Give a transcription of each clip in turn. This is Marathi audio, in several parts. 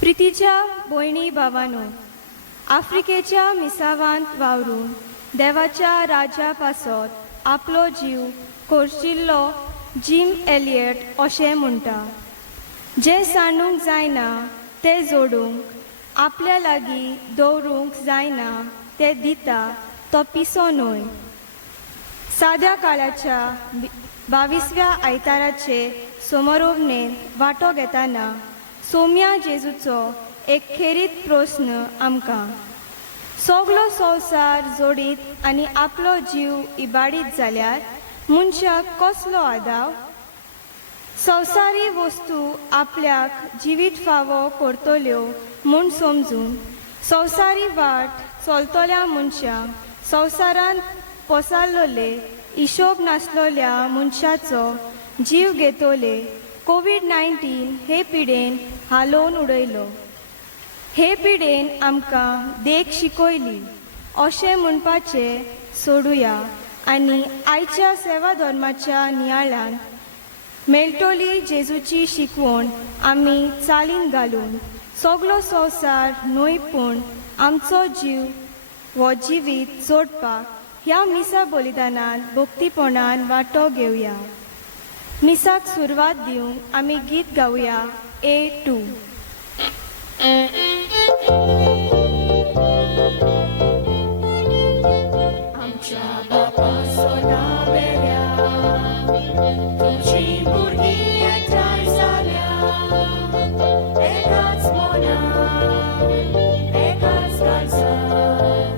प्रितीच्या भयणी भावांनो, आफ्रिकेच्या मिसावांत वावरून देवाच्या राज्या पासत आपलो जीव कोरचिल्लो जिम एलियट अशें म्हणटा, जे सांडूंक जायना ते जोडूंक, आपल्या लागीं दवरूंक जायना ते दिता तो पिसो न्हय. साद्या काळाच्या 22व्या आयताराचे समारोपणेन वांटो घेतना सोम्या जेजूचो एक खेरीत प्रस्न आमकां, सगलो संवसार जोडीत आनी आपलो जीव इबाडीत जाल्यार मनशाक कसलो आदाव? संवसारी वस्तू आपल्याक जिवीत फावो करतल्यो म्हूण समजून संवसारी वाट चलतल्या मनशाक संवसारान पसारलोले हिशोब नासलोल्या मनशाचो जीव घेतले कोविड-19 हे पिडेन हालोवन उडयलो. हे पिडेन आमकां देख शिकयली अशें म्हणपाचें सोडुया आनी आयच्या सेवा धर्माच्या नियाळान मेळटली जेजूची शिकवण आमी चालीन घालून सगलो संवसार न्हय पूण आमचो जीव हो जिवीत जोडपाक ह्या मिसा बलिदानांत भक्तीपणान वांटो घेवया. मिसाक सुरवात दिवंक आमी गीत गावया A2. आमच्या बापाचो नांव वेल्या, तुमची भुरगीं एकठांय जाल्या, एकाच मनान, एकाच काळजान,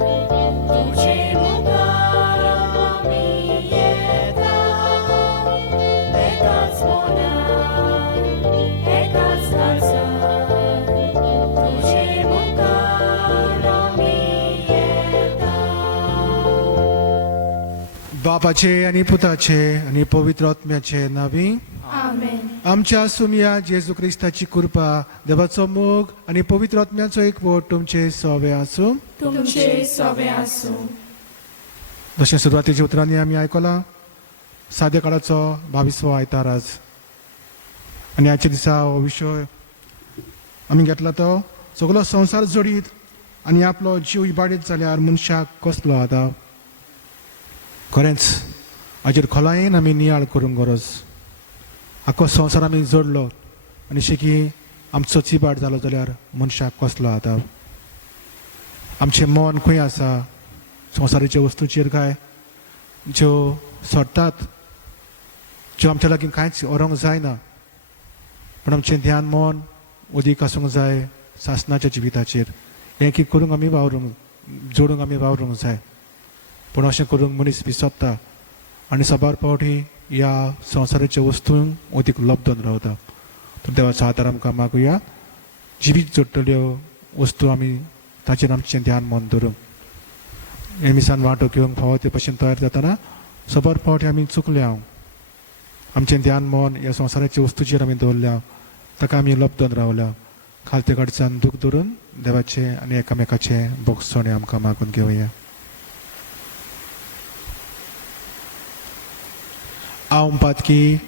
तुजे मुखार आमी येता, एकाच मनान, एकाच काळजान, तुजे मुखार आमी येता. बापाचे आणि पुताचे आणि पवित्र आत्म्याचे नावी आमेन. आमच्या सुमिया जेजू क्रिस्ताची कृपा, देवाचो मोग आणि पवित्र आत्म्याचो एकवट तुमचे सवे आसूं. तुमचे सवे आसूं. जशें सुरवातीच्या उतरांनी आमी आयकलां, साद्या काळाचो 22वो आयतार आज आनी आजच्या दिसा हो विशय आमी घेतला तो सगलो संवसार जोडीत आनी आपलो जीव इबाडीत जाल्यार मनशाक कसलो आदार. खरेंच हाजेर खोलायेन आमी नियाळ करूंक गरज. आख्खो संवसार आमी जोडलो आनी शिकी आमचोच इबाड जालो जाल्यार मनशाक कसलो आदार. आमचें मन खंय आसा? संवसाराच्या वस्तूचेर काय ज्यो सोडटात, ज्यो आमच्या लागीं कांयच व्हरूंक जायना, पूण आमचें ध्यान मन उदीक आसूंक जाय सासणाच्या जिविताचेर. हें की करूंक आमी वावरूंक, जोडूंक आमी वावरूंक जाय. पूण अशें करूंक मनीस विसरता आनी सबार फावटी ह्या संवसाराच्या वस्तूंक उदीक लबदून रावता. तर देवाचो आदार आमकां मागुया. जिवीत जोडटल्यो वस्तू आमी ताचेर आमचें ध्यान मन दवरूंक. हे मिसान वांटो घेवंक फावो ते भशेन तयार जाताना सबार फावटी आमी चुकल्या, आमचें ध्यान मन ह्या संवसाराच्या वस्तूचेर आमी दवरल्या, ताका आमी लबदून रावल्या. खालते कडच्यान दूख धरून देवाचे आनी एकामेकाचे बोगसणे आमकां मागून घेवया. हांव पातकी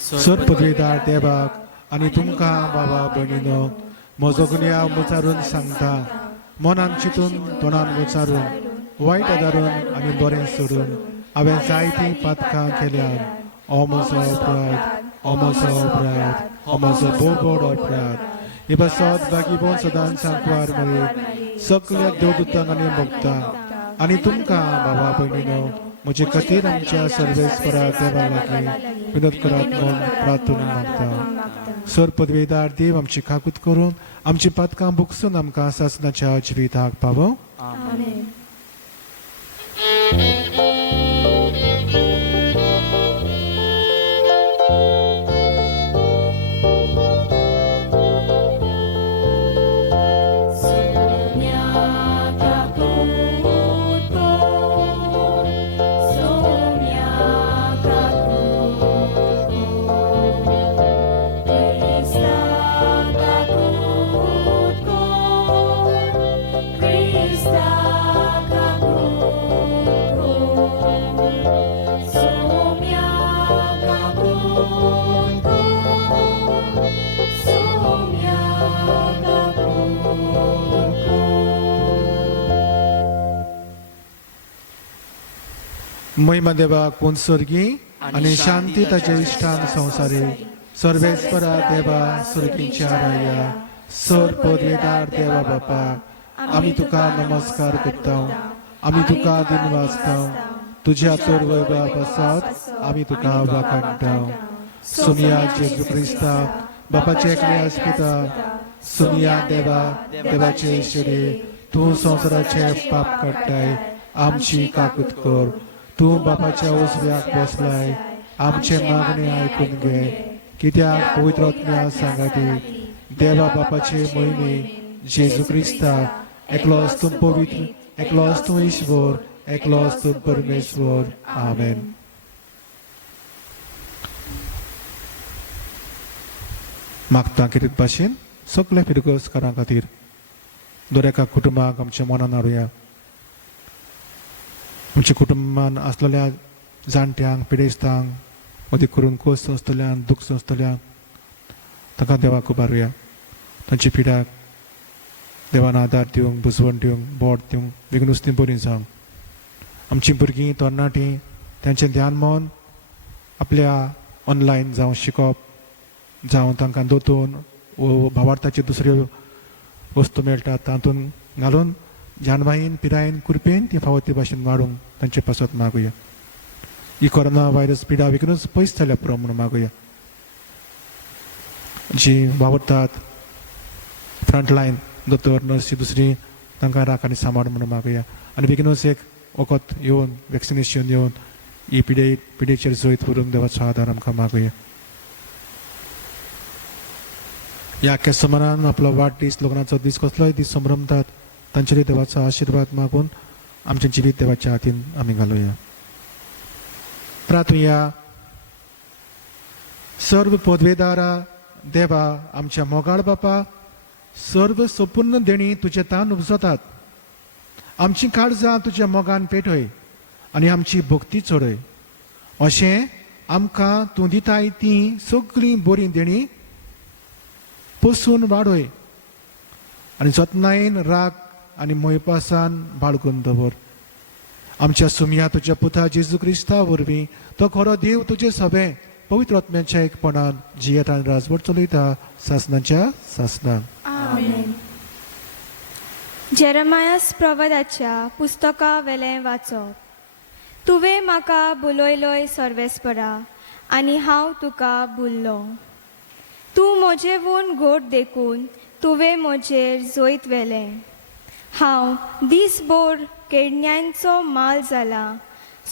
सर पदवीदार देवाक आनी तुमकां बाबा भयणीनो म्हजो गुन्यांव विचारून सांगता. मनान चिंतून तोंडान विचारून वायट आदारून आनी बरें सोडून हांवें जायतीं पातकां केल्यात. हो म्हजो अपराध, हो म्हजो अपराध, हो म्हजो बोबड अपराध. हे बसत बागीबोन सदांच सांकवार मरे सगल्या देवदूतांक आनी भक्तांक आनी तुमकां बाबा भयणीनो म्हजे खातीर आमच्या सर्वेस्परा देवा लागीं विनत करात म्हूण प्रार्थना मागता. सर पदवेदार देव आमची काकूत करून आमची पातकां बुकसून आमकां सासणाच्या जिविताक पावो. आमेन. Krista महिमा देवा कोण स्वर्गी आणि शांती ताचे इष्टान संवसारी सर्वेस्परा देवा सुरकींच्या राया सर पदवेदार देवा बापा आमी तुका नमस्कार करता आमी तुका दिन वाजता तुझ्या तोर वैभव आसात आमी तुका वाखाणटा सुनिया जेजू क्रिस्ता बापाचे एकले आस्पिता सुनिया देवा देवाचे इश्वरे तू संवसाराचे पाप काडटाय आमची काकूत कर तू बापाच्या उजव्याक बसलाय आमचे मागणे आयकून घे कित्याक पवित्र आत्म्या सांगाती देवा बापाचे मोहिमे जेजू क्रिस्ता एकलोच तूं पवित्र एकलोच तूं ईश्वर एकलोच तूं परमेश्वर आमेन. मागता कितें भाशेन सगळ्या फिरगोसकारां खातीर दर एका कुटुंबाक आमच्या मनान हाडुया. आमच्या कुटुंबान आसलेल्या जाणट्यांक पिडेस्तांक मदीं करून खोस सोंसतल्यांक दूख सोंसतल्यांक तांकां देवाक खूब हारुया. तांची पिड्याक देवान आदार दिवंक बुजवण दिवंक बोट दिवंक बेगीन नुस्तीं बरीं जावंक. आमचीं भुरगीं तरणाटीं तेंचें ध्यान मन आपल्या ऑनलायन जावं शिकप जावं तांकां दोतोवन भावार्थाच्यो दुसऱ्यो वस्तू मेळटात तातूंत घालून जानवाईन पिरायेन कुरपेन ती फावो ते भाशेन वाडूंक तांचे पासत मागुया. ही कोरोना व्हायरस पिडा बेगीनूच पयस जाल्या पुरो म्हणून मागुया. जी वावरतात फ्रंटलायन दोतोर नर्सी दुसरी तांकां राख आनी सांबाळ म्हणून मागुया आनी बेगीनूच एक वखद येवन वॅक्सिनेशन येवन ही पिडेचेर जैत व्हरूंक देवाचो आदार आमकां मागुया. ह्या केसमानान आपलो वाडदीस लग्नाचो दीस कसलोय दीस संभ्रमतात तांचेर देवाचो आशिर्वाद मागून आमचें जिवीत देवाच्या हातीन आमी घालुया. प्रार्थुया. सर्व पदवेदारा देवा आमच्या मोगाळ बापा सर्व संपूर्ण देणी तुजे तान उपजतात. आमची काळजां तुज्या मोगान पेटय आनी आमची भक्ती चडय. अशें आमकां तूं दिताय ती सगळीं बरीं देणी पसून वाडय आनी जतनायेन राग आनी मोयपासान बाळगून दवर. आमच्या सुमया तुज्या पुता जेजू क्रिस्ता वरवीं तो खरो देव तुजे सभे पवित्र आत्म्याच्या एकपणान जियेत आनी राजवट चलयता सासनाच्या सासनान. आमेन. जेरेमायास प्रवादाच्या पुस्तका वेलें वाचप. तुवें म्हाका बुलयलोय सर्वेस्परा आनी हांव तुका बुल्लो. तूं म्हजें वून घोट देखून तुवें म्हजेर जोयत वेलें. हांव दिसभर केडण्यांचो माल जाला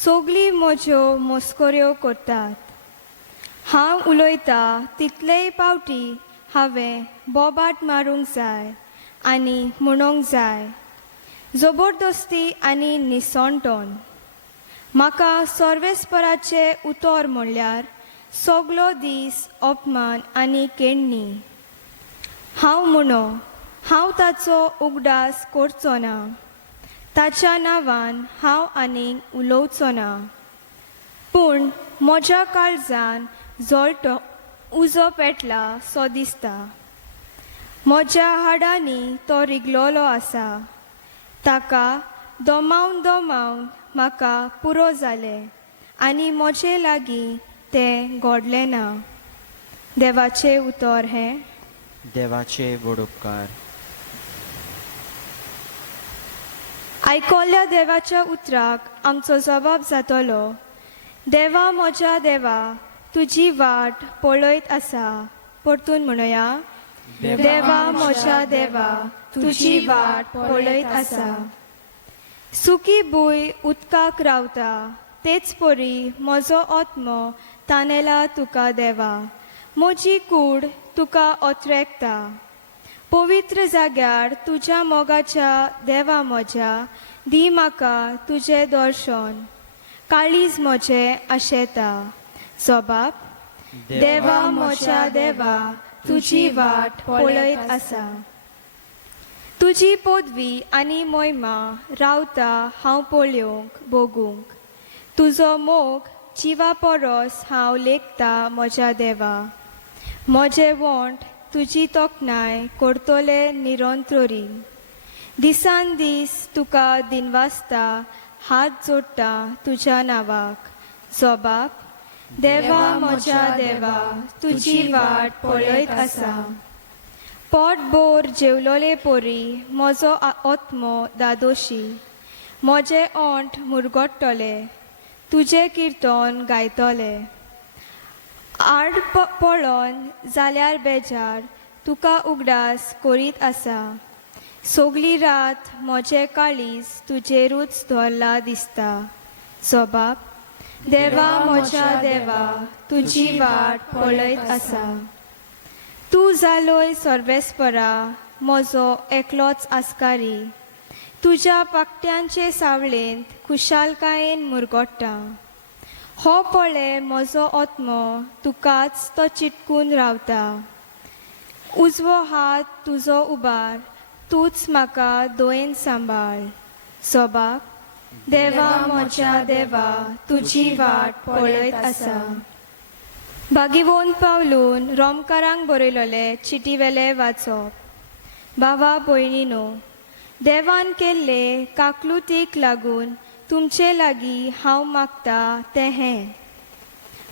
सगळीं म्हज्यो मस्कऱ्यो करतात. हांव उलयतां तितलेय पावटी हांवें बोबाट मारूंक जाय आनी म्हणूंक जाय जबरदस्ती आनी निसणटोन. म्हाका सर्वेस्पराचें उतर म्हणल्यार सगलो दीस अपमान आनी केण्णी. हांव म्हणो हांव ताचो उगडास करचो ना. ताच्या नांवान हांव आनीक उलोवचो ना. पूण म्हज्या काळजान जळटो उजो पेटला सो दिसता. म्हज्या हाडांनी तो रिगलोलो आसा. ताका दोमावन दोमावन म्हाका पुरो जालें आनी म्हजे लागीं तें घडलें ना. देवाचें उतर हें. देवाचे व्हड उपकार. आयकोल्ल्या देवाच्या उतराक आमचो जबाब जातलो. देवा म्हज्या देवा तुजी वाट पळयत आसा. परतून म्हणुया. देवा म्हज्या देवा तुजी वाट पळयत आसा. सुकी भूंय उदकाक रावता तेच परी म्हजो आत्मो तानेला तुका देवा. म्हजी कूड तुका ओत्रेकता. पवित्र जाग्यार तुज्या मोगाच्या देवा म्हज्या दी म्हाका तुजें दर्शन. काळीज म्हजें आशेता. जबाब. देवा म्हज्या देवा तुजी वाट पळयत आसा. तुजी पदवी आनी मोहिमा रावता हांव पळोवंक बोगूंक. तुजो मोग जिवा परस हांव लेखता म्हज्या देवा. म्हजें वोंट तुजी तोखणाय करतले निरंतरी. दिसान दीस तुका दिनवासता हात जोडटा तुज्या नावाक. जोबाप, देवा म्हज्या देवा, तुजी वाट पळयत आसा. पोट बोर जेवलोले पोरी म्हजो आत्मो दादोशी. म्हजे ओंठ मुरगोडटले, तुजें किर्तन गायतले. आड पळोन जाल्यार बेजार तुका उगडास करीत आसा. सोगली रात म्हजें काळीज तुजेरूच धरला दिसता. जोबाप, देवा म्हज्या देवा, तुजी वाट पळयत आसा. तूं जालोय सर्वेस्परा म्हजो एकलोच आस्कारी. तुज्या पाकट्यांचे सावळेंत खुशालकायेन मुरगोडटा. हो पळे म्हजो आत्मो तुकाच तो चिटकून रावता. उजवो हात तुजो उबार, तूच म्हाका दोयेन सांबाळ. जोबाप, देवा म्हज्या देवा, तुजी वाट पळयत आसा. भागिवोन पावलून रोमकारांक बरयलोले चिटीवेले वाचप. भावा भयणीनो, देवान केल्ले काकलुतीक लागून तुमचे लागीं हांव मागता तें हें.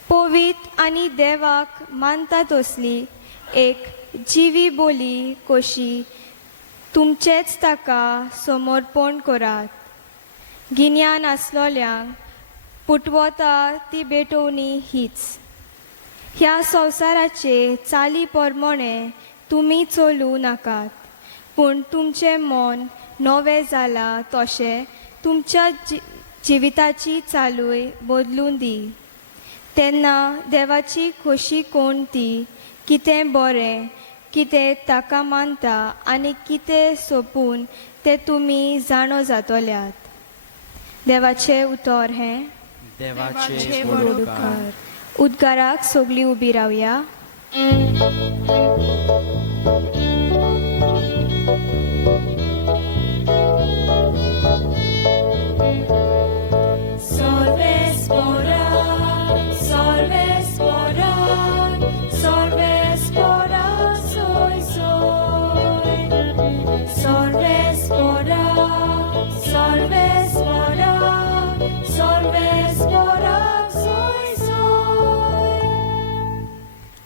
पवित्र आनी देवाक मानता तसली एक जिवी बोली कशी तुमचेच ताका समर्पण करात. गिन्यान आसलोल्यांक पुटवता ती बेटोवणी हीच. ह्या संवसाराचे चाली प्रमाणे तुमी चलूं नाकात, पूण तुमचें मन नवें जाला तशें तुमच्या जिविताची चालूय बदलून दी. तेन्ना देवाची खोशी कोण ती, कितें बरें, कितें ताका मानता आनी कितें सोपून तें तुमी जाणो जातोल्यात. देवाचें उतर हें. देवाचे बडोपकार. उद्गाराक सोगली उबी रावया.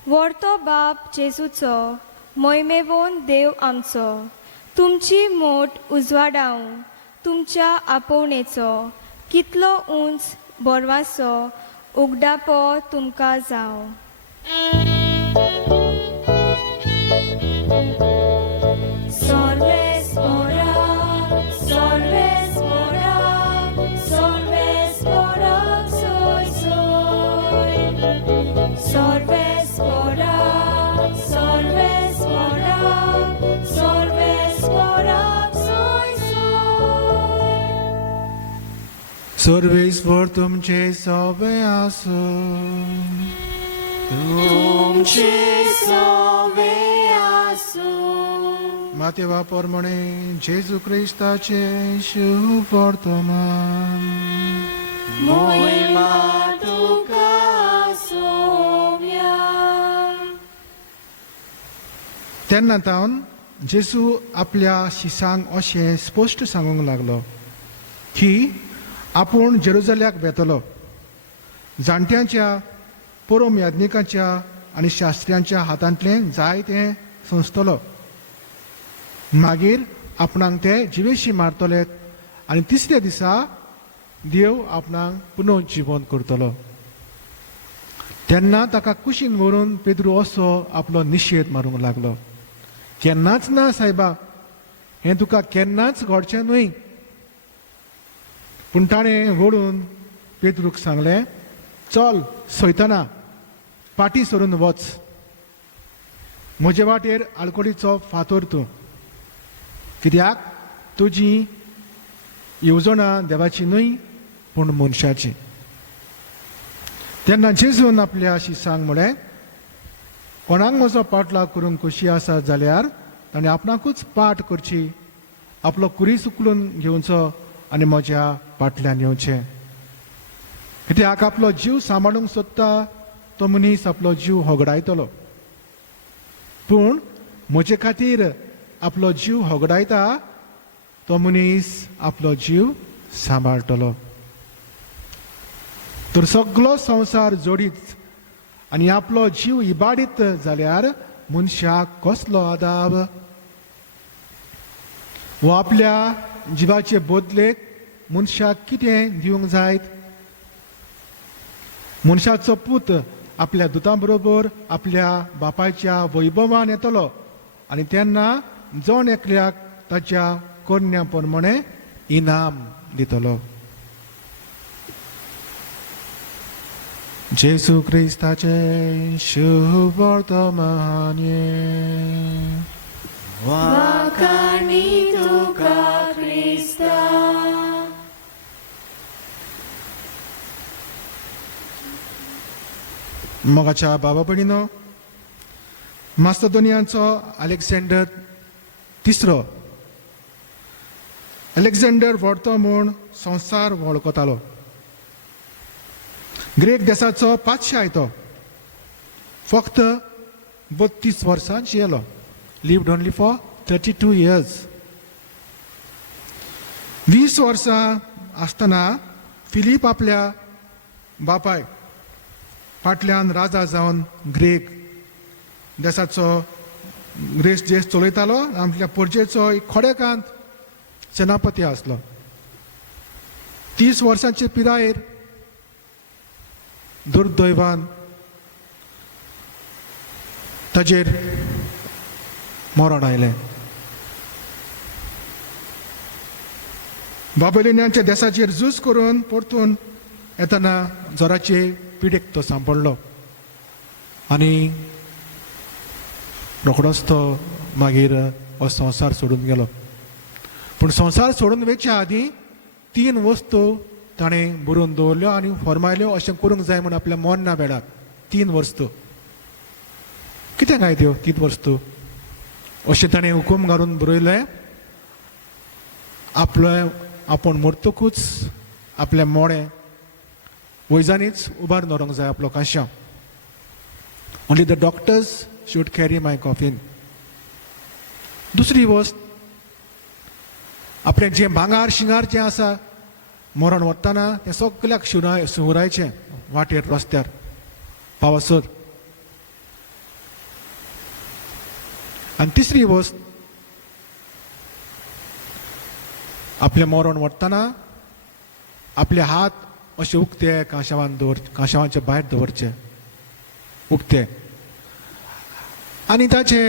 वर्तो बाप जेजूचो, मोयमेवोन देव आमचो, तुमची मोट उजवाडाव, तुमच्या आपोवणेचो कितलो उंच बोरवासो उगडापो तुमकां जावं. सर्वेस्वर तुमचे सवे आसो. तुमचे सवे आसो. मातेवा प्रमाणे जेजू क्रिस्ताचे शुभ वर्तमान. मोहिमा तुका सोम्या. तेन्ना तावन जेजू आपल्या शिसांक अशें स्पश्ट सांगूंक लागलो की आपूण जेरुजल्याक वेतलो. जाणट्यांच्या, पुरोम याज्ञिकांच्या आनी शास्त्र्यांच्या हातांतलें जाय तें संस्थलो. मागीर आपणाक ते जिवेशी मारतलेत आनी तिसऱ्या दिसा देव आपणाक पुनर्जीवन करतलो. तेन्ना ताका कुशीन व्हरून पेद्रू असो आपलो निशेध मारूंक लागलो. केन्नाच ना सायबा, हें तुका केन्नाच घडचें न्हय. पूण ताणें व्हडून पेद्रूक सांगलें, चल सैताना, फाटीं सरून वच. म्हजे वाटेर आळकोडीचो फातर तूं, कित्याक तुजी येवजणां देवाची न्हय पूण मनशाची. तेन्ना जेजून आपल्या शिसांक म्हळें, कोणाक म्हजो पाटलाग करूंक खोशी आसा जाल्यार ताणें आपणाकूच पाट करची, आपलो कुरीस उखलून घेवचो आनी म्हज्या फाटल्यान येवचें. कित्याक आपलो जीव सांबाळूंक सोदता तो मनीस आपलो जीव होगडायतलो, पूण म्हजे खातीर आपलो जीव होगडायता तो मनीस आपलो जीव सांबाळटलो. तर सगळो संसार जोडीत आनी आपलो जीव इबाडीत जाल्यार मनशाक कसलो आदाब. वो आपल्या जिवाचे बदलेक मनशाक कितें दिवंक जायत. मनशाचो पूत आपल्या दुतां बरोबर आपल्या बापायच्या वैभवान येतलो आनी तेन्ना जण एकल्याक ताच्या कन्या प्रमाणे इनाम दितलो. जेजू क्रिस्ताचे शुभ वर्तमाने वाखाणी तुका क्रिस्ता. मोगाच्या बाबा भयणीनो, मास्तोनियांचो अलेक्झांडर तिसरो अलेक्झांडर व्हडतो म्हूण संवसार वळखतालो. ग्रीक देशाचो पातशाह तो फक्त 32 वर्सां जियेलो. Lived only for 32 years. 20 वर्सां आसतना फिलीप आपल्या बापाय फाटल्यान राजा जावन ग्रीक देशाचो ग्रेस देश चलयतालो. आपल्या परजेचो एक खोडेकांत सेनापती आसलो. 30 वर्सांचे पिरायेर दुर्दैवान ताजेर मरण आयलें. बाबिलोनियांच्या देशाचेर झूज करून परतून येतना जोराचे पिडेक तो सांपडलो आनी रोखडोच तो मागीर हो संवसार सोडून गेलो. पूण संवसार सोडून वयच्या आदीं 3 वस्तू ताणें बरोवन दवरल्यो आनी फरमायल्यो अशें करूंक जाय म्हूण आपल्या मरना वेळार. 3 वस्तू कित्याक काय त्यो 3 वस्तू अशें ताणें हुकूम घालून बरयलें. आपूण मरतकूच आपलें मोडें वैजानीच उबार दवरूंक जाय आपलो काश्यां. Only the doctors should carry my coffin. दुसरी वस्त आपलें जें भांगार शिंगार जें आसा मरण वतना तें सगळ्याक शिवरायचें वाटेर रस्त्यार पावसर. आनी तिसरी वस्त आपलें मरण वतना आपले हात अशें उक्ते कांशावांचे भायर दवरचे उक्ते. आनी ताचे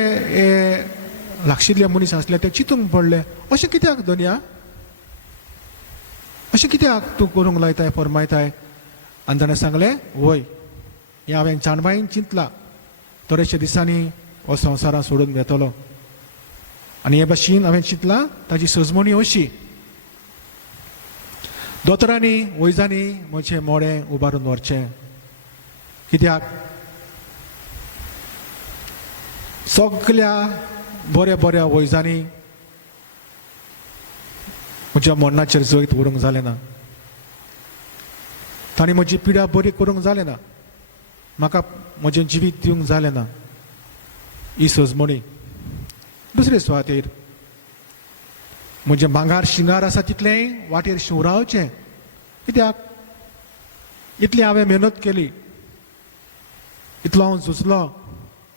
लागशिल्ले मनीस आसले ते चिंतूंक पडले अशें कित्याक दोनिया अशें कित्याक तूं करूंक लायताय फरमायताय. आनी ताणें सांगलें वय हें हांवें जाणबाईन चिंतलां थोडेशे दिसांनी हो संवसारांत सोडून वेतलो. आनी हे भाशेन हांवें चिंतलां ताची सजमणी अशी दोतोरांनी वैजांनी म्हजें मोडें उबारून व्हरचें. कित्याक सगळ्या बऱ्या बऱ्या वैजांनी म्हज्या मरणाचेर जैत व्हरूंक जालें ना. तांणी म्हजी पिडा बरी करूंक जालें ना. म्हाका म्हजें जिवीत दिवंक जालें ना. ही सजमणी. दुसरे सुवातेर म्हजें भांगार शिंगार आसा तितलेंय वाटेर शिवरावचें. कित्याक इतली हांवें मेहनत केली, इतलो हांव झुजलो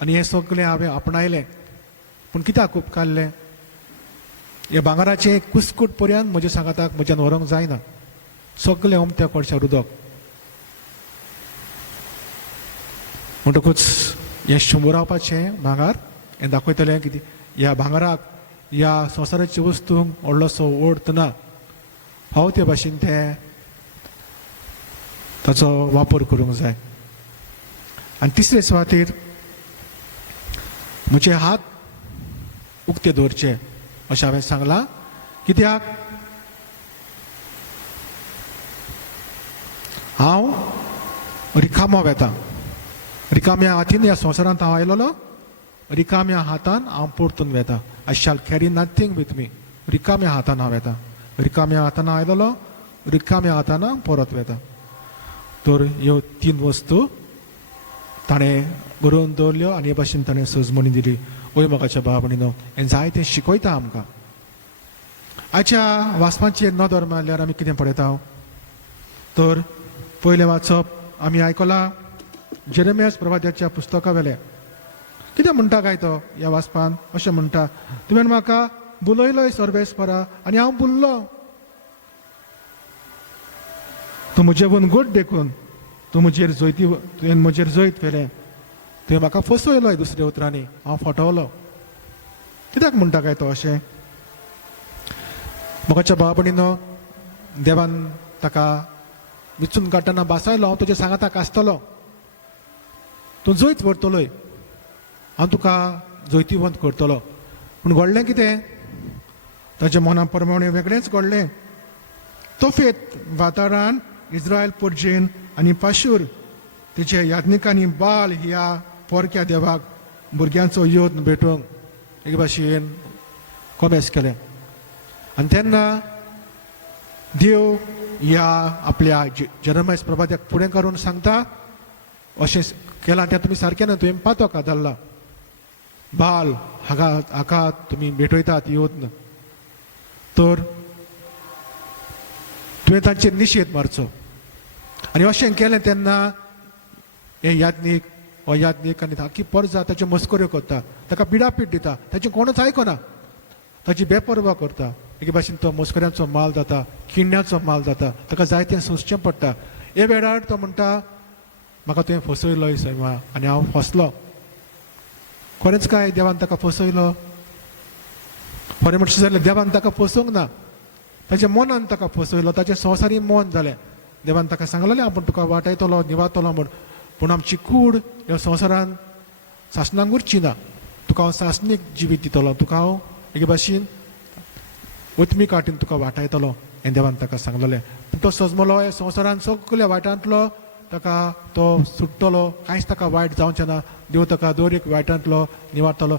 आनी हें सगळें हांवें आपणायलें. पूण कित्याक उपकारलें? हे भांगाराचें कुस्कूट पर्यंत म्हज्या सांगाताक म्हज्यान व्हरोंक जायना. सगळें उमत्या कडशार उदक. म्हणटकूच हें शिवरावपाचें भांगार हें दाखयतलें कितें ह्या भांगाराक ह्या संवसाराची वस्तूंक व्हडलोसो ओड ना. हांव ते भाशेन ते ताचो वापर करूंक जाय. आनी तिसरे सुवातेर म्हजे हात उक्ते दवरचे अशें हांवें सांगलां. कित्याक हांव रिकामो वेतां. रिकाम्या हातीन ह्या संवसारांत हांव आयलोलो. रिकाम्या हातान हांव परतून वेतां. I shall carry nothing with me. रिकाम्या हातान हांव येतां. रिकाम्या हातान आयलोलो, रिकाम्या हातान हांव परत वेतां. तर ह्यो 3 वस्तू ताणें बरोवन दवरल्यो आनी हे भाशेन ताणें सजमणी दिली. ओय मोगाच्या भाव भयणीनो, हें जायतें शिकयता आमकां. आयच्या वाचपांची नदर मारल्यार आमी कितें पळयता तर पयलें वाचप आमी आयकलां जेरेमियास प्रवाद्याच्या पुस्तका वेले कितें म्हणटा काय तो ह्या वाचपान अशें म्हणटा तुवें म्हाका बुलयलोय सर्वेस्परा आनी हांव बुल्लो तूं म्हजे वनगोट देखून तूं म्हजेर जैती तुवें म्हजेर जैत वेलें तुवें म्हाका फसयलोय दुसऱ्या उतरांनी हांव फटवलो कित्याक म्हणटा काय तो अशें मोगाच्या भावा भयणीनो देवान ताका विचून काडटना बासायलो हांव तुजे सांगाताक आसतलो तूं जैत व्हरतलोय हांव तुका जैतीवंत करतलो पूण घडलें कितें ताच्या मना प्रमाणे वेगळेंच घडलें तोफेत वाठारान इस्रायल पर्जेन आनी पाशूर तेचे याज्ञिकांनी बाल ह्या पोरक्या देवाक भुरग्यांचो योद भेटोवंक एक भाशेन कोबेस केलें आनी तेन्ना देव ह्या आपल्या जेरेमियास प्रवाद्याक फुडें काडून सांगता अशें केलां तें तुमी सारकें ना तुवें पातोक धरला बाल हाका तुमी भेटयतात योद तर तुवें तांचेर निशेध मारचो आनी अशें केलें तेन्ना हे याज्ञीक आनी आख्खी परजा ताच्यो मस्कऱ्यो करता ताका पिडापीड दिता ताचें कोणूच आयकना ताची बेपरवा करता एके भाशेन तो मस्कऱ्यांचो माल जाता किण्ण्याचो माल जाता ताका जायतें सोंसचें पडटा हे वेळार तो म्हणटा म्हाका तुवें फसयलोय सैमा आनी हांव फसलो खरेंच काय देवान ताका फसयलो खरें म्हणचें जाल्यार देवान ताका फसोवंक ना ताच्या मनान ताका फसयलो ताचें संवसारी मन जालें देवान ताका सांगलेलें आपूण तुका वाटयतलो निवातलो म्हूण पूण आमची कूड ह्या संवसारान सासणांक उरची ना तुका हांव सासणीक जिवीत दितलो तुका हांव एके भाशेन वतमीक वाटेन तुका वाटायतलो हें देवान ताका सांगलेलें पूण तो सजमलो ह्या संवसारान सगळ्या वायटांतलो ताका तो सुट्टलो कांयच ताका वायट जावचें ना देव ताका दर एक वायटांतलो निवारतलो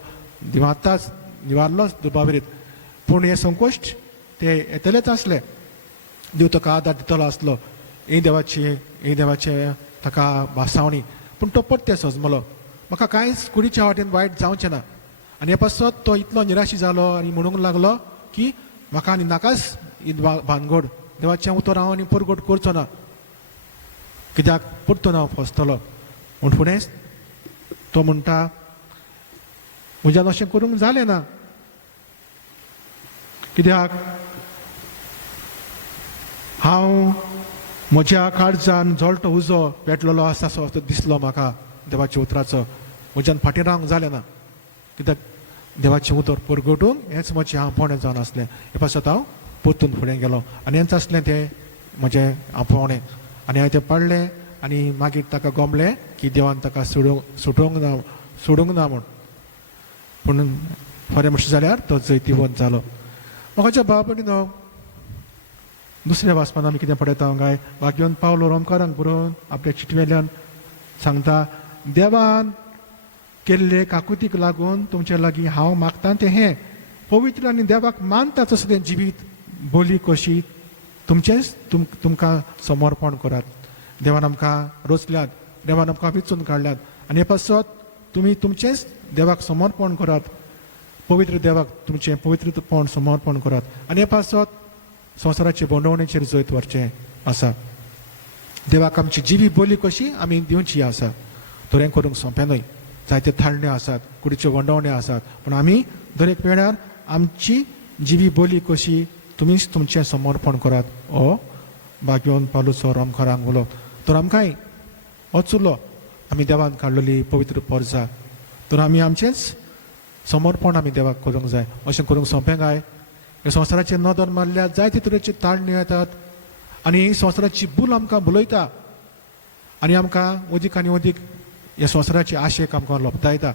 निवारताच निवारलोच दुबावरीत पूण हे संकोश्ट ते येतलेच आसले देव ताका आदार दितलो आसलो ही देवाचे ताका भासावणी पूण तो परते सजमलो म्हाका कांयच कुडीच्या वाटेन वायट जावचें ना आनी हे पासत तो इतलो निराशी जालो आनी म्हणूंक लागलो की म्हाका आनी नाकाच ही भानगड देवाचें उतर हांव आनी परगट करचो ना कित्याक परतून हांव फसतलो म्हूण फुडें तो म्हणटा म्हज्यान अशें करूंक जालें ना कित्याक हांव म्हज्या काळजान जळटो उजो पेटलेलो आसा असो दिसलो म्हाका देवाच्या उतराचो म्हज्यान फाटीं रावंक जालें ना कित्याक देवाचें उतर परगटूंक हेंच म्हजें आपणे जावन आसलें हे पासत हांव परतून फुडें गेलो आनी हेंच आसलें तें म्हजें आपणे आनी हांवें तें पडलें आनी मागीर ताका गमलें की देवान ताका सोडूंक ना म्हूण पूण खरें म्हणचें जाल्यार तो जैतीवंत जालो म्हाका भाव भयणीनो दुसऱ्या वाचपान आमी कितें पळयता काय वाग्योन पावलो रोमकारांक बरोवन आपल्या चिटवेल्यान सांगता देवान केल्ले काकुतीक लागून तुमचे लागीं हांव मागतां तें हें पवित्र आनी देवाक मानता तसलें जिवीत बोली कशी तुमचेंच तुमकां समर्पण करात देवान आमकां रोचल्यात देवान आमकां विचून काडल्यात आनी हे पासत तुमी तुमचेंच देवाक समर्पण करात पवित्र देवाक तुमचें पवित्रपण समर्पण करात आनी हे पासत संवसाराचे बोंडवणेचेर जैत व्हरचें आसा देवाक आमची जिवी बोली कशी आमी दिवची आसा तर हें करूंक सोंपें न्हय जायते थाळण्यो आसात कुडीच्यो वंडवणे आसात पूण आमी दर एक वेळार आमची जिवी बोली कशी तुमीच तुमचें समर्पण करात हो बागयोन पालुचो रोमकारांक उलो तर आमकांय होच उलो आमी देवान काडलेली पवित्र परजा तर आमी आमचेंच समर्पण आमी देवाक करूंक जाय अशें करूंक सोंपें काय हे संवसाराचेर नदर मारल्यार जायते तरेचे ताळण्यो येतात आनी ही संवसाराची भूल आमकां भुलयता आनी आमकां अदीक आनी अदीक ह्या संवसाराचे आशेक आमकां लोपदायता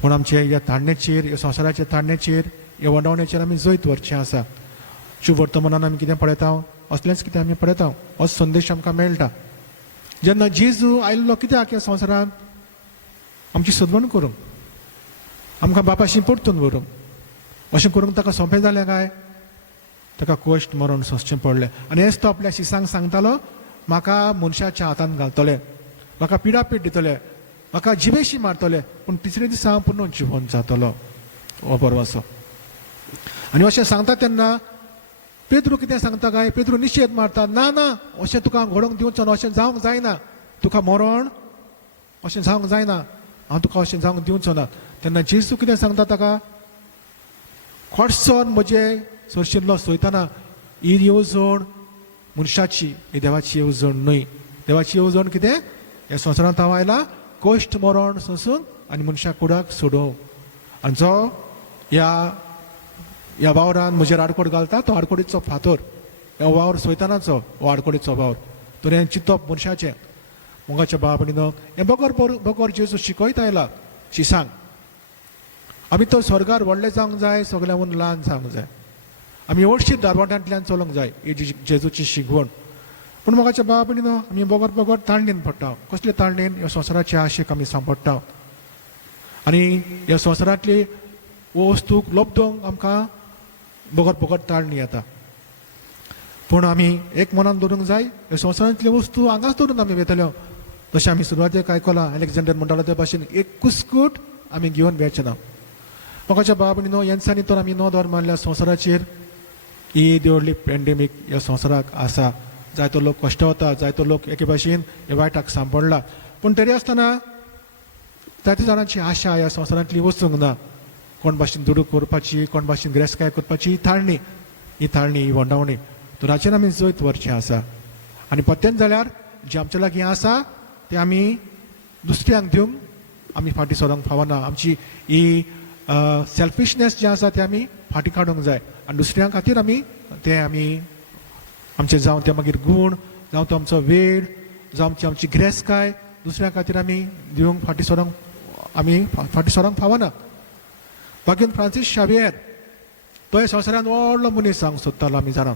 पूण आमचे ह्या ताळणेचेर ह्या संवसाराच्या ताळणेचेर ह्या वंडवणेचेर आमी जैत व्हरचें आसा शुभ वर्तमानान आमी कितें पळयता असलेंच कितें आमी पळयता होच संदेश आमकां मेळटा जेन्ना जेजू आयिल्लो कित्याक ह्या संवसारांत आमची सदवण करूंक आमकां बापाशी परतून व्हरूंक अशें करूंक ताका सोंपें जालें काय ताका कश्ट मरण सोंसचें पडलें आनी हेंच तो आपल्या शिसांक सांगतालो म्हाका मनशाच्या हातान घालतले म्हाका पिडापीड दितले म्हाका जिवेशी मारतले पूण तिसरे दिसा हांव पुर्न जिवंत जातलो हो बरो आसा आनी अशें सांगता तेन्ना पेद्रू कितें सांगता काय, पेद्रू निशेध मारता, ना ना अशें तुका घडोवंक दिवचो ना, अशें जावंक जायना, तुका मरण अशें जावंक जायना, हांव तुका अशें जावंक दिवचो ना. तेन्ना जेजू कितें सांगता ताका, खोडसोन म्हजे सरशिल्लो सोयताना ही येवजण मनशाची, ही देवाची येवजण न्हय. देवाची येवजण कितें, ह्या संवसारांत हांव आयला कश्ट मरण सोंसून आनी मनशाक कुडाक सोडोवं. आनी जो ह्या वावरान म्हजेर आडकोड घालता तो आडकोडीचो फातर, हो वावर सोयतानाचो हो आडकोडीचो वावर, तर हें चिंतप मनशाचें. मोगाच्या बाब भयणीनो, हें बगर जेजू शिकयत आयला शिसांक. आमी तो स्वर्गार व्हडले जावंक जाय, सगळ्यांहून ल्हान जावंक जाय, आमी हरशीं दारवटांतल्यान चलोवंक जाय, ही जेजूची शिकवण. पूण मोगाच्या बाब भयणीनो, आमी बगर ताळणेन पडटा. कसले ताळणेन? ह्या संवसाराचे आशेक आमी सांपडटा आनी ह्या संवसारांतली वस्तूक लोबदोवंक आमकां बगर ताळणी येता. पूण आमी एक मनान दवरूंक जाय, ह्या संवसारांतल्यो वस्तू हांगाच दवरून आमी वेतल्यो. जशें आमी सुरवातेक आयकलां, एलेक्झांडर म्हणटालो ते भाशेन एक कुस्कूट आमी घेवन वेचे ना. मोगाच्या बाब भयणीनो, ह्या दिसांनी तर आमी नोंद मारल्या संवसाराचेर ही देवळी पॅन्डेमीक ह्या संवसाराक आसा. जायतो लोक कश्टावता, जायतो लोक एके भाशेन हे वायटाक सांपडला. पूण तरी आसतना जायत्या जाणांची आशा ह्या संवसारांतली वचूंक ना. कोण भाशेन दुडू करपाची, कोण भाशेन गिरेस्तकाय करपाची ही थाळणी ही वंडावणी, तर हाचेर आमी जैत व्हरचें आसा. आनी पत्तेन जाल्यार जें आमच्या लागीं आसा तें आमी दुसऱ्यांक दिवंक आमी फाटीं सरोंक फावना. आमची ही सेल्फिशनेस जें आसा तें आमी फाटीं काडूंक जाय आनी दुसऱ्यां खातीर आमी आमचें जावं तें मागीर गूण, जावं तो आमचो वेळ, जावं आमची गिरेस्तकाय दुसऱ्यां खातीर आमी दिवंक फाटीं सरोंक फावना. बाकीन फ्रांसीस शावेर तो ह्या संवसारांत व्हडलो मनीस जावंक सोदतालो. आमी जाणा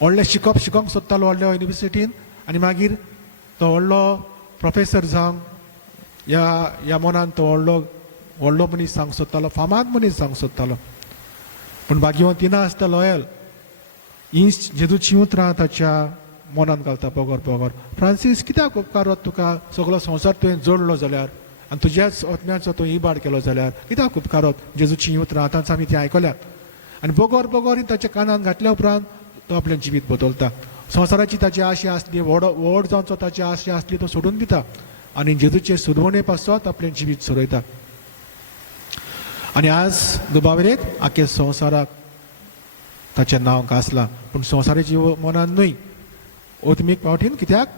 व्हडलें शिकोवंक सोदतालो व्हडल्या युनिवर्सिटीन, आनी मागीर तो व्हडलो प्रोफेसर जावंक ह्या मनान तो व्हडलो मनीस जावंक सोदतालो, फामाद मनीस जावंक सोदतालो. पूण भाग्यवंत तिना आसता लॉयल, ही जेजूची उतरां ताच्या मनान घालता बगर. फ्रांसीस, कित्याक उपकारत तुका सगळो संवसार तुवें जोडलो जाल्यार आनी तुज्याच आत्म्याचो तो इबाड केलो जाल्यार कित्याक उपकारत? जेजूची उतरां आतांच आमी ती आयकल्यात. आनी बगर ताच्या कानान घातल्या उपरांत तो आपलें जिवीत बदलता. संवसाराची ताची आशा आसली, व्हड जावचो ताची आशा आसली, तो सोडून दिता आनी जेजूचे सुरवणे पासत आपलें जिवीत सोडयता. आनी आज दुबावलेक आख्या संवसाराक ताचें नांव गाजलां. पूण संवसाराची मनान न्हय, ओत्मीक पावटीन कित्याक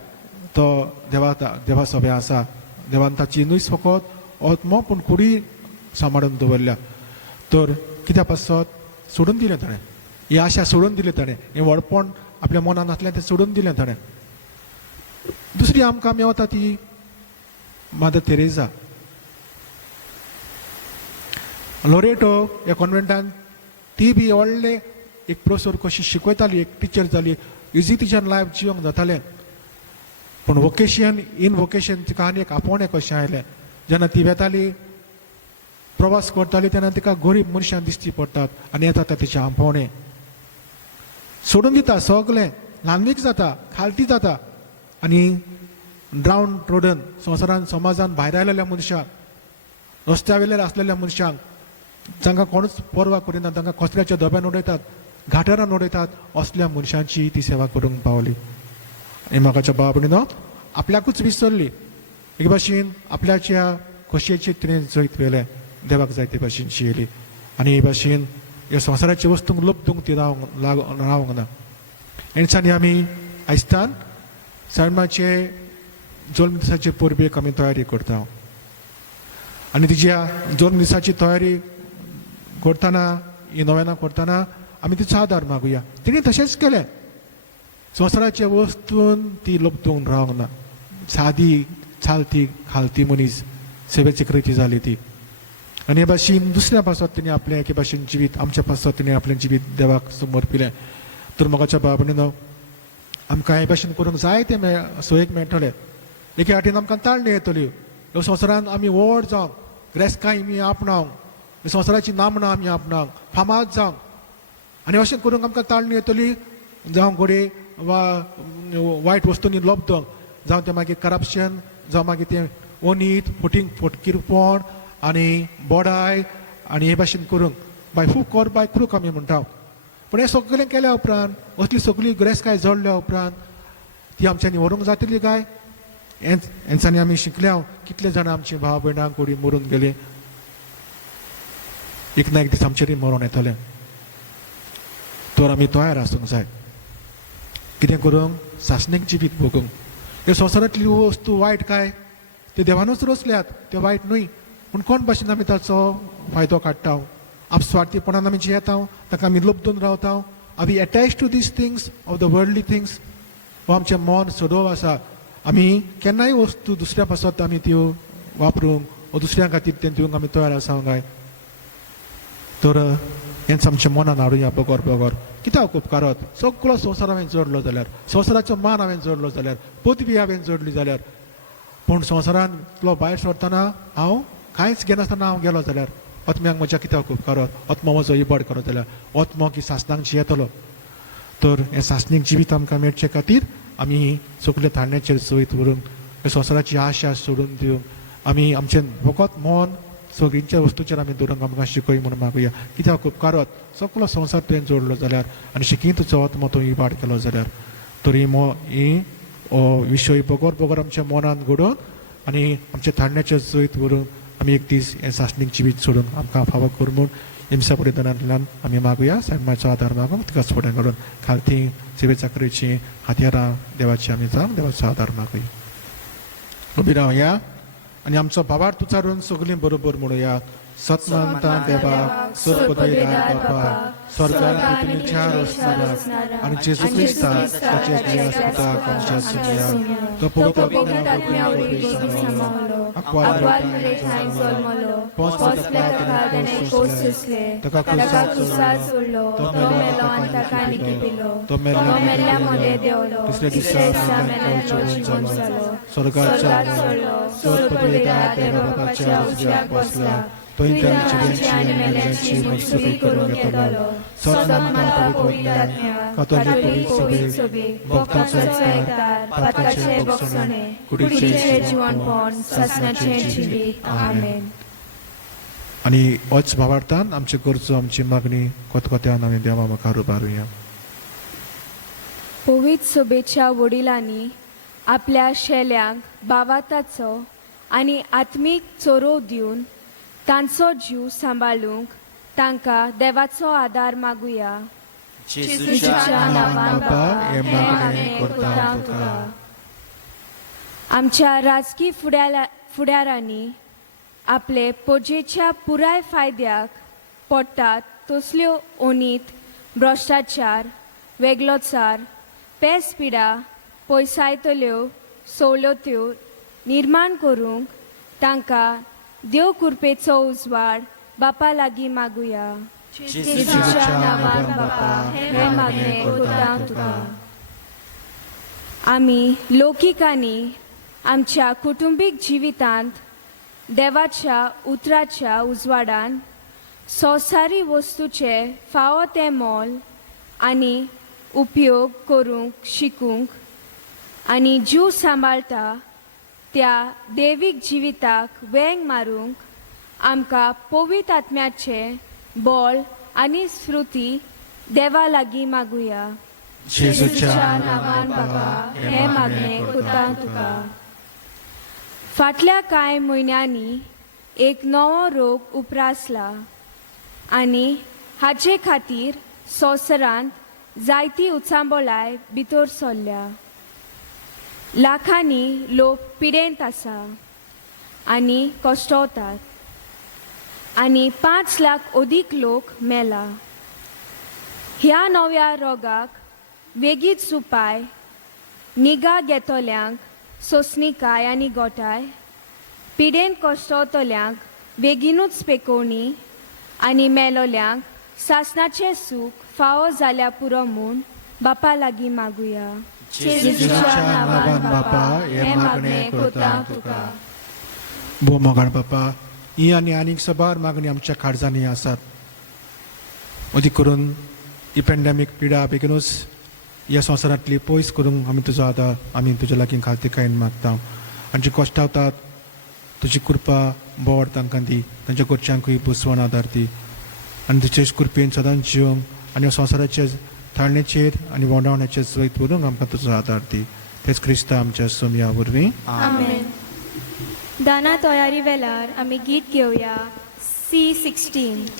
तो देवा सोबे आसा. देवान ताची न्हय फकत ओत्मो पूण कुडी सांबाळून दवरल्या. तर कित्याक पासत सोडून दिलें ताणें, ही आशा सोडून दिली ताणें, हें व्हडपण आपल्या मनान आसलें तें सोडून दिलें ताणें. दुसरी आमकां मेवता ती मादर तेरेसा. लोरेटो ह्या कॉन्वेंटान ती बी व्हडले एक प्रोफेसर कशी शिकयताली, एक टिचर जाली, इजी तिच्यान लायफ जिवंक जातालें. पूण वोकेशन तिका आनी एक आपोवणें कशें आयलें. जेन्ना ती वेताली प्रवास करताली तेन्ना तिका गरीब मनशां दिश्टी पडटात आनी येता तिचें आपोवणें. सोडून दिता सगलें, ल्हानवीक जाता, खालती जाता आनी ड्रावन रोडन संवसारान समाजान भायर आयलेल्या मनशांक, रस्त्या वयल्यार आसलेल्या मनशांक, जांकां कोणूच परवा करिना, तांकां कचऱ्याच्या डब्यान उडयतात, घाटरान उडयतात, असल्या मनशांची ती सेवा करूंक पावली. आनी म्हाकाच्या बाब भयणीनो, आपल्याकूच विसरली, एक भाशेन आपल्याच्या खोशयेचेर तिणें जैत वेलें, देवाक जाय ते भाशेन जियेली. आनी हे भाशेन ह्या संवसाराच्या वस्तूंक लोबदूंक ती रावंक ना. हे दिसांनी आमी आयजतान सैमाचे जल्म दिसाचे परबेक आमी तयारी करता. आनी तिच्या जल्म दिसाची तयारी करतना, ही नोवेनां करतना आमी तिचो आदार मागुया. तिणें तशेंच केलें. संवसाराचे वस्तून ती लोबदूंक रावंक ना. सादी चालती खालती मनीस सेवेची कृती जाली ती. आनी हे भाशेन दुसऱ्या पासत तिणें आपलें एके भाशेन जिवीत, आमच्या पासत तिणें आपलें जिवीत देवाक समर्पिलें. तर म्हाकाच्या बाब भयणीनो, आमकां हे भाशेन करूंक जाय तें सोयेक मेळटलें. एके वाटेन आमकां ताळणी येतल्यो. ह्या संवसारान आमी व्हड जावंक, गिरेस्तकाय आमी आपणावंक, ह्या संवसाराची नामणां आमी आपणावंक, फामाद जावंक, आनी अशें करूंक आमकां ताळणी येतली. जावं घोडे वा वायट वस्तूंनी लोबदोवंक, जावं तें मागीर करप्शन, जावं मागीर तें अनीत, फटकिरपण आनी बोडाय आनी हे भाशेन करूंक by hook or by crook आमी म्हणटा. पूण हें सगळें केल्या उपरांत असली सगळी गिरेस्तकाय जोडल्या उपरांत ती आमच्यांनी व्हरूंक जातली काय? हेंच्यांनी आमी शिकल्या कितले जाणां आमची भाव भयणां कोणी मरून गेले. एक ना एक दीस आमचेरय मरण येतलें. तर आमी तयार आसूंक जाय. कितें करूंक? सासणेक जिवीत भोगूंक. ह्यो संवसारांतली वस्तू वायट काय? ते देवानूच रचल्यात, ते वायट न्हय. पूण कोण भाशेन आमी ताचो फायदो काडटा? आपस्वार्थीपणान आमी जियेता, ताका आमी लुबदून रावता. Are we attach to these things of the worldly things? वो आमचें मन सदोव आसा. आमी केन्नाय वस्तू दुसऱ्या पासत आमी त्यो वापरूंक वा दुसऱ्या खातीर ते दिवंक आमी तयार आसा काय? तर हेंच आमच्या मनान हाडुया बगर बगर. कित्याक उपकारत? सगळो संवसार हांवें जोडलो जाल्यार, संवसाराचो मान हांवें जोडलो जाल्यार, पदवी हांवें जोडली जाल्यार, पूण संवसारांतलो भायर सरतना हांव कांयच घेनासतना हांव गेलो जाल्यार आत्म्याक म्हज्या कित्याक उपकारत? आत्मो म्हजो इबाड करत जाल्यार आत्मो की सासणांक जियेतलो. तर हें सासणीक जिवीत आमकां मेळचे खातीर आमी सगळे धाडण्याचेर सयत व्हरूंक, हे संवसाराची आशा सोडून दिवंक आमी आमचें फकत मन सगळींच्या वस्तूचेर आमी दवरूंक आमकां शिकय म्हणून मागुया. कित्याक उपकारत? सगळो संवसार तुवें जोडलो जाल्यार आनी शिकी तुजो आत्मो तो इबाड केलो जाल्यार तर ही विशय बगर बगर आमच्या मनान घडोवन आनी आमच्या धाडण्याचेर सयत व्हरूंक आमी एक दीस हें सासणीक जिवीत सोडून आमकां फावो कर म्हूण हिंसा परिधानांतल्यान आमी मागुया. सायमाचो आदार मागूंक तिकाच फुडें घडोवन खालती सेवे चाकरेची हातयारां देवाची आमी जावंक देवाचो आदार मागुया. उबी रावया आनी आमचो भावार्थ उच्चारून सगळीं बरोबर म्हणुया. सतमंता देवा सोपदयदार बापा स्वर्गांत तुमच्या रचणारा आनी जेजू क्रिस्ता ताचे जियासुताक आमच्या सुजिया तो पवित्र आत्म्यावरी सांभाळलो आक्वाद मरे थांय जल्मलो पोसले ताकादने कोसले ताका क्रुसार सोडलो तो मेलो आनी ताका निकिपिलो तो मेल्ल्या मध्ये देवलो तिसरे दिसा मेल्लो जीवन जालो स्वर्गाच्या सोपदयदार देवा बापाच्या उजव्याक बसला तो इंद्राची आनी मेल्यांची मुक्ती करून घेतलो. सदांत पवित्र आत्म्या कातोलीक पवित्र सभे भक्तांचो एकदार पातकाचे बक्षणे कुडीचे जीवनपण सासणाचे जिवीत. आमेन. आनी होच भावार्थान आमचे गरजो आमची मागणी कोतकोत्यान आमी देवा मुखार उबारुया. पवित्र सभेच्या वडिलांनी आपल्या शेल्यांक भावाताचो आनी आत्मीक चोरो दिवन तांचो जीव सांबाळूंक तांकां देवाचो आदार मागुया. जेजूच्या नांवान बापा हे आमी करता तुका. आमच्या राजकी फुडाऱ्यांनी आपले पोजेच्या पुराय फायद्याक पडटात तसल्यो ओनीत भ्रश्टाचार वेगळोचार पेसपिडा पयसायतल्यो सवलत्यो निर्माण करूंक तांकां देव कृपेचो उजवाड बापा लागीं मागुया. जेजूच्या नांवान बापा हे मागणे करता तुका. आमी लौकिकांनी आमच्या कुटुंबीक जिवितांत देवाच्या उतराच्या उजवाडान संवसारी वस्तूचे फावो ते मोल आनी उपयोग करूंक शिकूंक आनी जीव सांबाळटा त्या देवीक जिविताक वेंग मारूंक आमकां पवित्र आत्म्याचे बळ आनी स्मृती देवा लागीं मागुया. जेजूच्या नांवान बापा हे मागणे करता तुका. फाटल्या कांय म्हयन्यांनी एक नवो रोग उप्रासला आनी हाचे खातीर संवसारांत जायती उचांबोलाय भितर सरल्या. लाखांनी लोक पिडेंत आसा आनी कश्टवतात आनी 5 लाख अदीक लोक मेला. ह्या नव्या रोगाक वेगीच उपाय निगा घेतल्यांक सोंसणीकाय आनी गोठाय पिडेंत कश्टवतल्यांक बेगीनूच पेकोवणी आनी मेलोल्यांक सासणाचें सूख फावो जाल्या पुरो म्हूण बापा लागीं मागुया. जेजूच्या नांवान बापा हे मागणे करता तुका. भोव मोगाळ बापा ही आनी आनीक सबार मागणी आमच्या काळजांनी आसात. अदी करून ही पॅन्डेमीक पिडा बेगीनूच ह्या संवसारांतली पयस करूंक आमी तुजो आदार आमी तुज्या लागीं खातीकायेन मागता. आनी जी कश्टावतात तुजी कृपा बोवाड तांकां दी. तांच्या गोडच्यांकूय बुसवण आदार दी. आनी तुजे कृपेन सदांच जिवंक आनी संवसाराचे थाळणेचेर आनी वोंडावण्याचे जैत व्हरूंक आमकां तुजो आदार दी. तेच क्रिस्ता आमच्या सोमया वरवीं. आमेन. दाना तयारी वेळार आमी गीत घेवया C16.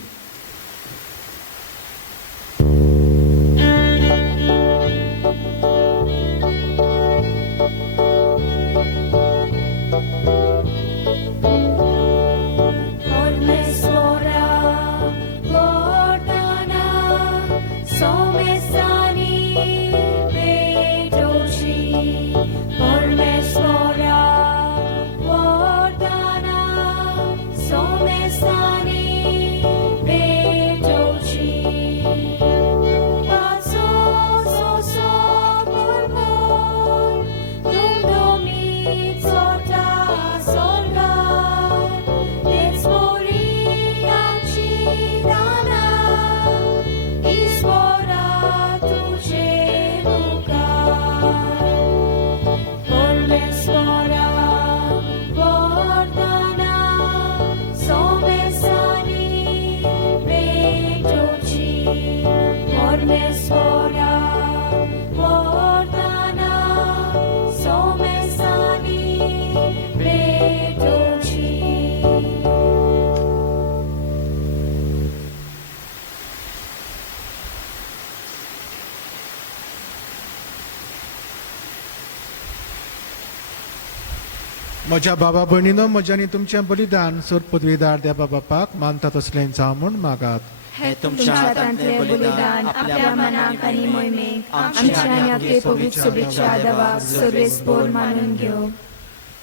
म्हज्या बाबा भयणीनो, म्हज्यानी तुमचें बलिदान सर पदवीदार देवा बापाक मानता तसलें जावं म्हूण मागात. हे तुमच्या हातांतले बलिदान आपल्या मनाक आनी मोहिमेक आमची आनी आपली पवित्र शुभेच्छा देवाक सर्वेस्पोर मानून घेवं.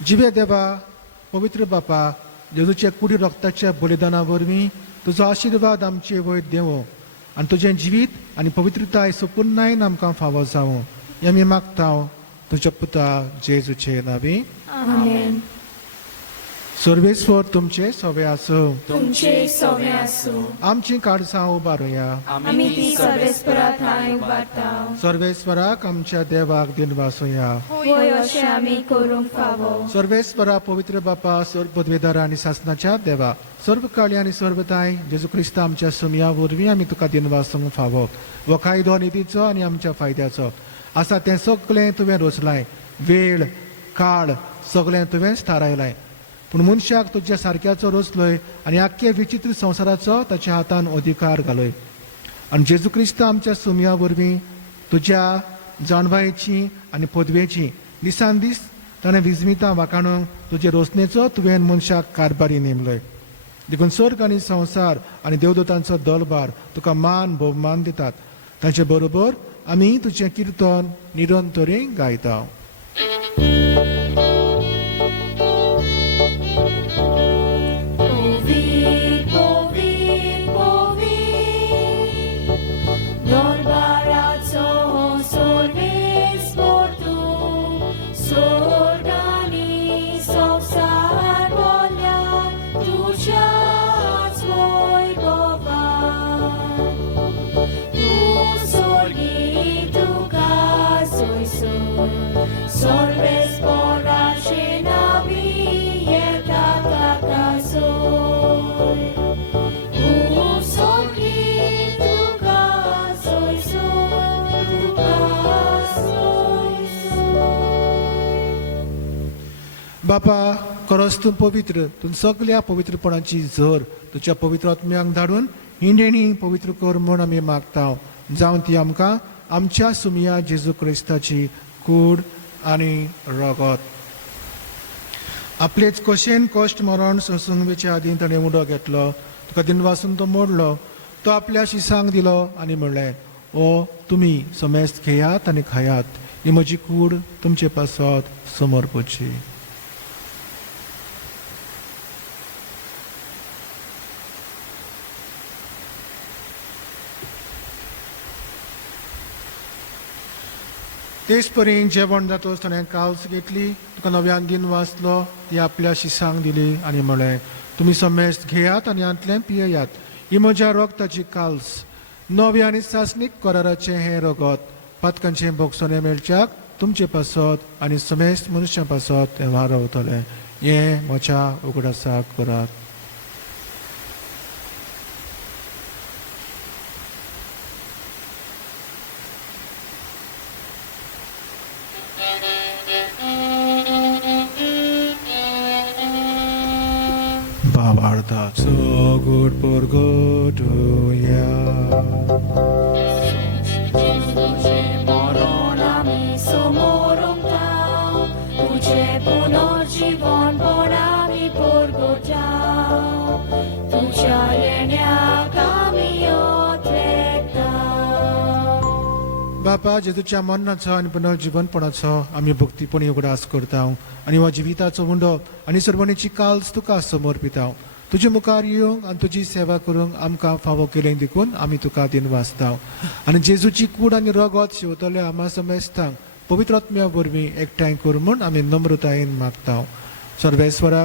जिवे देवा, पवित्र बापा, जेजूच्या कुडी रक्ताच्या बलिदाना वरवीं तुजो आशिर्वाद आमचे वयर देवो आनी तुजें जिवीत आनी पवित्रताय संपूर्णायेन आमकां फावो जावं. हें आमी मागतां तुज्या पुता जेजूचे नांवी. आमेन. सर्वेस्वर तुमचे सवे आसूं. तुमचे सोवे आसूं. आमची काळजां उबारुया. आमी ती सर्वेस्परा थंय उबारता. सर्वेस्वराक आमच्या देवाक दिन वासुया. होय अशें आमी करूंक फावो. सर्वेस्वरा पवित्र बापा, सर्व पदवीदार आनी शासनाच्या देवा, सर्व काळी आनी सर्वताय जेजू क्रिस्त आमच्या सुमया वरवीं आमी तुका दिन वासूंक फावो. हो कायदो निधीचो आनी आमच्या फायद्याचो आसा तें सगळें तुवें रचलाय. वेळ काळ सगळें तुवें थारायलाय. पूण मनशाक तुज्या सारक्याचो रचलोय आनी आख्खे विचित्र संवसाराचो ताच्या हातान अधिकार घालोय. आनी जेजू क्रिस्त आमच्या सुमया वरवीं तुज्या जाणवायेची आनी पदवेची दिसान दीस ताणें विजमितां वाखाणूंक तुजे रोचणेचो तुवें मनशाक कारभारी नेमलोय. देखून स्वर्ग आनी संवसार आनी देवदूतांचो दलबार तुका मान भोवमान दितात. ताचे बरोबर आमी तुजें किर्तन निरंतरी गायता. बापा, खरोच तूं पवित्र. तूं सगळ्या पवित्रपणाची झर तुज्या पवित्र आत्म्याक धाडून हिंडेणी पवित्र कर म्हूण आमी मागता. जावं ती आमकां आमच्या सुमया जेजू क्रिस्ताची कूड आनी रगत. आपलेच कशेन कश्ट मरण संसंगेच्या आदीं ताणें उडो घेतलो. तुका दिन वासून तो मोडलो. तो आपल्या शिसांक दिलो आनी म्हणलें, ओ तुमी समेस्त घेयात आनी खायात. ही म्हजी कूड तुमचे पासत समर्पूची. तेच परीन जेवण जातोच ताणें काल्स घेतली. तुका नव्यान दिन वाचलो. ती आपल्या शिसांक दिली आनी म्हळें, तुमी समेस्त घेयात आनी हांतलें पियेयात. ही म्हज्या रगताची काल्स, नवे आनी सासणीक कराराचें हें रगत. पातकांचें भोगसोने मेळच्याक तुमचे पासत आनी समेस्त मनशां पासत हें वारवतलें. हें म्हज्या उगडासाक करात. Martha. So good for good, oh yeah. तुझे मरण आमी समोरूंक जाव तुझे पुनर्जीवन पण आमी परगटाव तुझ्या येण्याक आमी ओतरेकताव बापा जेजूच्या मरणाचो आनी पुनर्जीवनपणाचो आमी भक्तीपणी उगडास करता आनी हो जिविताचो मुंडो आनी सर्वणीची काल्स तुका समर्पिता तुजे मुखार येवंक आनी तुजी सेवा करूंक आमकां फावो केलें देखून आमी तुका दिन वाचता आनी जेजूची कूड आनी रगत शिवतले आमा समेस्तांक पवित्र आत्म्या वरवीं एकठांय कर म्हूण आमी नम्रतायेन मागता सर्वेस्वरा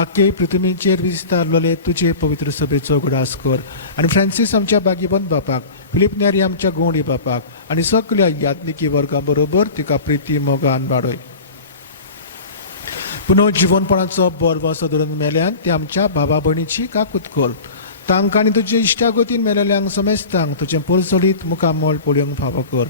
आख्खे पृथ्वीचेर विस्तारलेले तुजे पवित्र सभेचो उगडास कर आनी फ्रांसीस आमच्या बागीबंद बापाक फिलीप नेरी आमच्या गोंडी बापाक आनी सगळ्या यात्निकी वर्गा बरोबर तिका प्रिती मोगान वाडय पुनर्जीवनपणाचो बरवो सदरून मेल्यान ते आमच्या भावा भयणीची काकूत कर तांकां आनी तुजे इश्टागतीन मेलेल्यांक समेस्तांक तुजें परसलीत मुखामोल पळोवंक फावो कर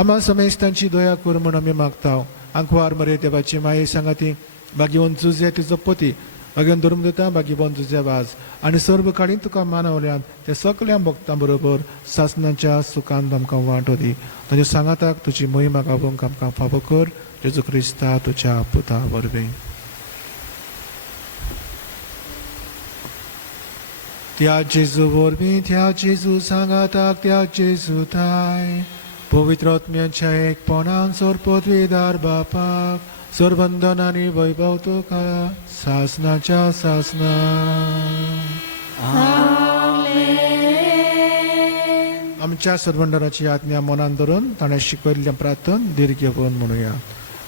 आम्हा समेस्तांची दया कर म्हूण आमी मागता आंकवार मरे देवाची माये सांगाती भाग्यवन जुजे तिजो पती भाग्यवन धर्मदता भाग्यवन जुजे वाज आनी सर्व काळीन तुका मानवल्यान ते सगळ्या भक्तां बरोबर सासणाच्या सुखांत आमकां वांटो दी ताच्या सांगाताक तुजी मोहीम गावोवंक आमकां फावो कर जेजू क्रिस्ता तुज्या पुता वरवीं त्या जेजू वरवीं त्या जेजू सांगाताक त्या जेजू थाय पवित्र आत्म्याच्या एकपणान सोरपदवीदार बापाक सरबंधन आनी वैभव तुका सासनाच्या सासना आमच्या सरबंधनाची आज्ञा मनान धरून ताणें शिकयल्लें प्रार्थन दीर्घ घेवन म्हणुया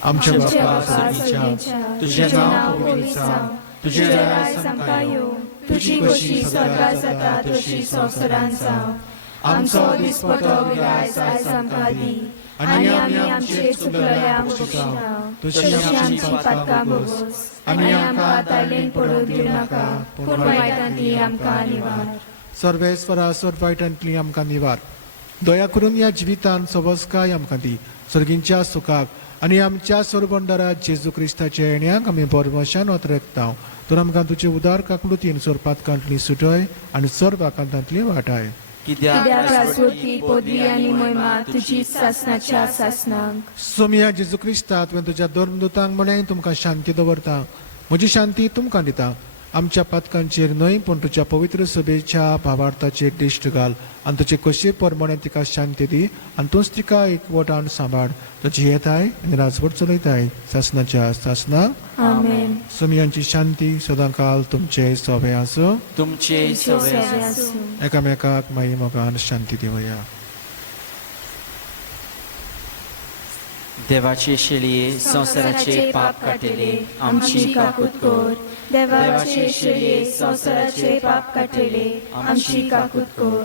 आमच्या बापा सगळीच्या तुजें नांव पवित्र जावं तुजें राज आमकां येवं तुझी कशी स्वर्गात जाता तशी संवसारांत जावं आमचो दिसपटो विराय आयज आमकां दी आनी आमी आमचे चुकलेल्यांक बक्षिताव तशी आमची पातकां भोगोस आनी आमकां आतायलेन पडूंक दिवं नाका पूण वायटांतली आमकां निवार सर्वेस्वरा सर्वायटांतली आमकां निवार दया करून ह्या जिवितांत सवस्काय आमकां दी सर्गींच्या सुखाक आनी आमच्या सरबंडरा जेजू क्रिस्ताच्या येण्याक आमी बरवशान वतरेकता तर आमकां तुजे उदार काकणुतीन सोरपातकांतली सुटय आनी सर्व आकांतांतली वाटाय कित्याक राजवटी पदवी आनी महिमा तुजी सासनाच्या सासनांक सोमिया जेजू क्रिस्ता तुवें तुज्या धर्मदुतांक म्हळें तुमकां शांती दवरता म्हजी शांती तुमकां दिता आमच्या पातकांचेर न्हय पूण तुज्या पवित्र सभेच्या भावार्थाचेर दिश्ट घाल आनी तुजे कशे परमणे तिका शांती दी आनी तूंच तिका एकवटान सांबाळ तुजी येताय आनी राजवट चलयताय सासनाच्या सासनांक आमेन सोमियांची शांती सदांकाल तुमचे सोबे आसूं तुमचे सवय आसूं एकामेकाक माई मोगान शांती दिवया देवाचे शेळये संसाराचे पाप काटेले आमची काकूत कोर देवाचे शेळये संसाराचे पाप काटेले आमची काकूत कोर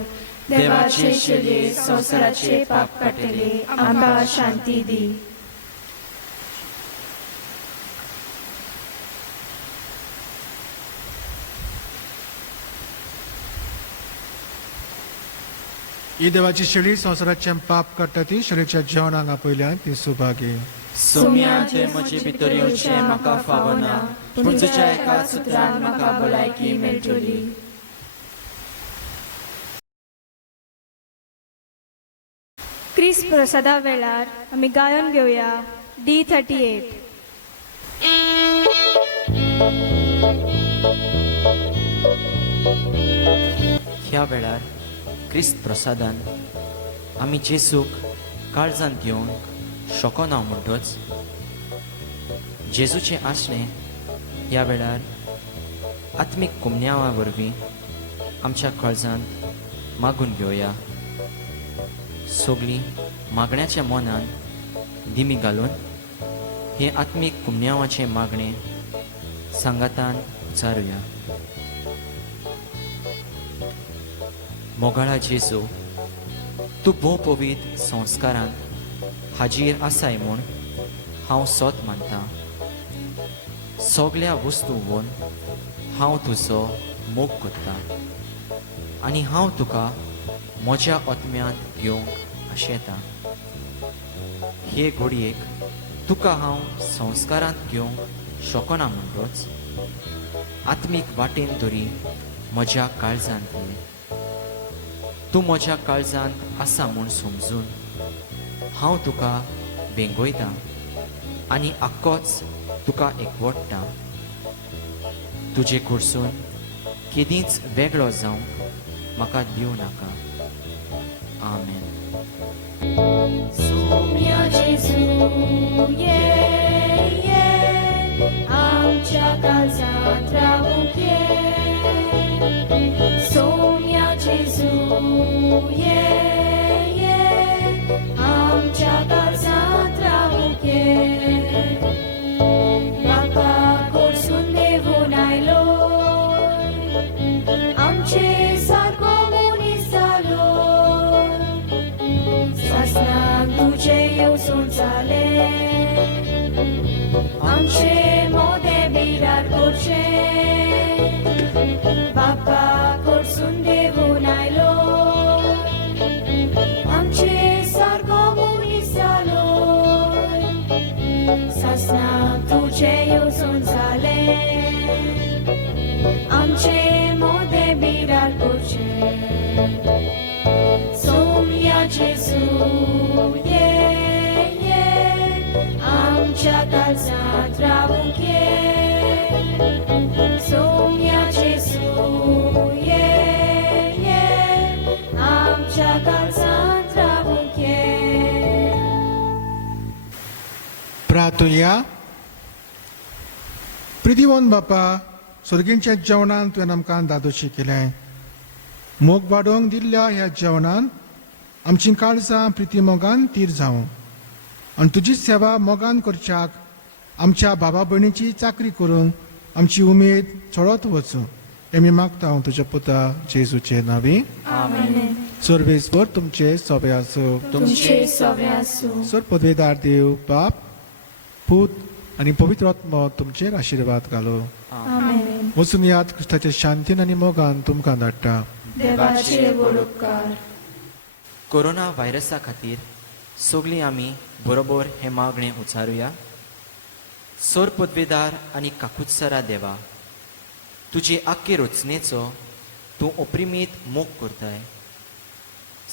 देवाचे शेळये संसाराचे पाप काटेले आमकां शांती दी ही देवाची शेळी संवसाराचें पाप काडटा ती शेळीच्या जेवणाक आपयल्या ती सुभागी सोम्याचे म्हजे भितर येवचें म्हाका फावना पूण तुज्या एका सुत्रान म्हाका भलायकी मेळटली क्रिस्त प्रसादा वेळार आमी गायन घेवया D38 ह्या वेळार क्रिस्त प्रसादान आमी जेजूक काळजांत येवंक शोको ना म्हणटोच जेजूचें आसणें ह्या वेळार आत्मीक कुमन्यावा वरवीं आमच्या काळजांत मागून घेवया सगळीं मागण्याच्या मनान दिमी घालून हे आत्मीक कुमन्यावाचें मागणें सांगातान उचारुया मोगाळा जेजू तूं भोव पवित्र संस्कारान हाजीर आसाय म्हूण हांव सोत मानतां सगळ्या वस्तूंवन हांव तुजो मोग करतां आनी हांव तुका म्हज्या आत्म्यांत घेवंक आशेतां हे घडयेक तुका हांव संस्कारांत घेवंक शकना म्हणटोच आत्मीक वाटेन तरी म्हज्या काळजांत ये. तूं म्हज्या काळजांत आसा म्हूण समजून हांव तुका भेंगोयतां आनी आख्खोच तुका एकवटटा. तुजे कडसून केदींच वेगळो जावंक म्हाका दिवं नाका. आमेन. सोम्या जेजू ये आमच्या काळजांत रावूंक ये. सोम्या जेजू ये आमच्या काळजांत रावूंक ये. बापा कडसून देवून आयलो आमचे सारको मनीस जालो. सासणाक तुजे येवसून जाले आमचे मोदे बिरार करचे. बापा कडसून देवून आयलो आमचे सारको मनीस जालो. सासणाक तुजे येवसून जाले आमचे मोदे बिरार करचे. सोम्या जेजू ये आमच्या काळजांत रावूंक ये. सोम्या जेजू ये आमच्या काळजांत रावूंक ये. प्रार्थुया. प्रितीवंत बापा, सुर्गींच्या जेवणान तुवें आमकां दादोशी केलें. मोग वाडोवंक दिल्ल्या ह्या जेवणान आमची काळजां प्रिती मोगान तीर जावं आनी तुजी सेवा मोगान करच्याक आमच्या बाबा भयणीची चाकरी करूंक आमची उमेद चडत वचूं. हें मागता हांव तुज्या पुता जेजूचे नांवी. सर्वेस्वर तुमचे सोबे आसूं. तुमचे सोबे आसूं. सर पदवेदार देव बाप पूत आनी पवित्र आत्मा तुमचेर आशिर्वाद घालो. आमेन. वचून याद क्रिस्ताच्या शांतीन आनी मोगान तुमकां धाडटा. देवाचे व्हड उपकार. कोरोना व्हायरसा खातीर सगळीं आमी बरोबर हे मागणें उचारुया. सोर पदवेदार आनी काकुत्सरा देवा, तुजे आख्खे रचनेचो तूं अप्रिमीत मोग करताय.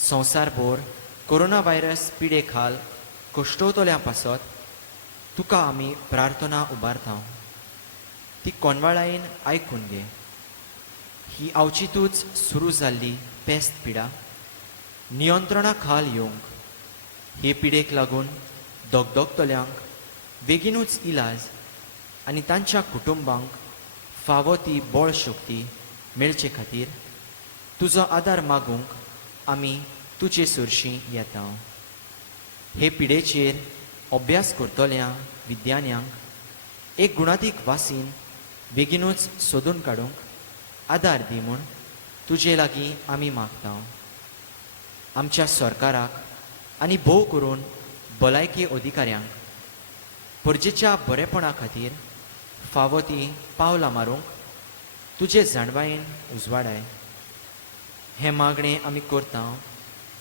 संवसारभर कोरोना व्हायरस पिडे खाल कश्टवतल्या पासत तुका आमी प्रार्थना उबारता. ती कोणवाळायेन आयकून घे. ही आवचितूच सुरू जाल्ली पेस्त पिडा नियंत्रणा खाल येवंक, हे पिडेक लागून दोगदोगतल्यांक बेगीनूच इलाज आनी तांच्या कुटुंबांक फावो ती बळ शक्ती मेळचे खातीर तुजो आदार मागूंक आमी तुजे सुरशीं येता. हे पिडेचेर अभ्यास करतल्या विद्यान्यांक एक गुणातीक वासीन बेगीनूच सोदून काडूंक आदार दी म्हूण तुजे लागीं आमी मागता. आमच्या सरकाराक आनी भोव करून भलायकी अधिकाऱ्यांक परजेच्या बरेपणा खातीर फावो ती पावलां मारूंक तुजे जाणवायेन उजवाडाय. हें मागणें आमी करता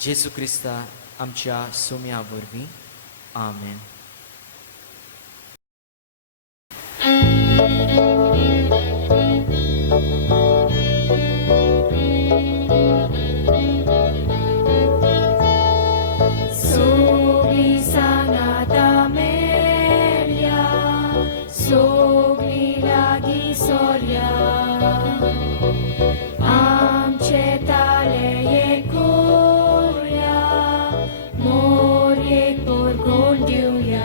जेजू क्रिस्ता आमच्या सोम्या वरवीं. आमेन. सोगली सांगाता मेल्या सोगली लागीं सोर्या आमचे ताले एक कोरया मोर एक कोर कोण दिवया.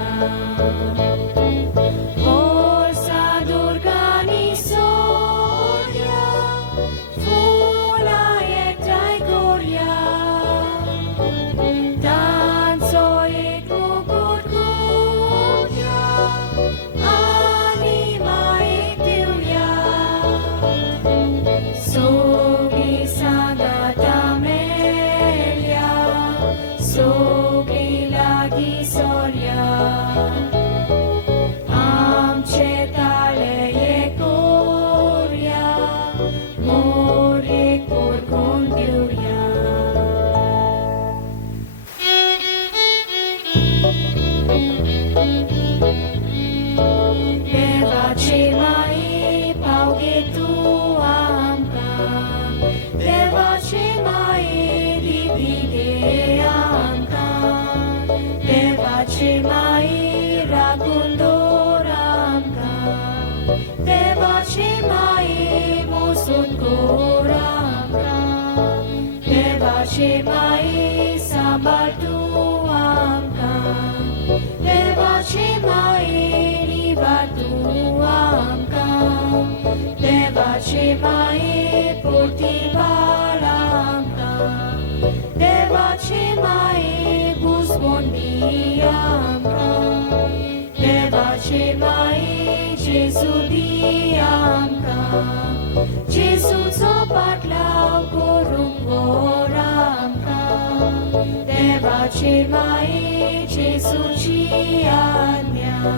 जेजू दी आमकां जेजूचो पाटलाव करूंक व्हर आमकां देवाचे माये जेजूची आज्ञा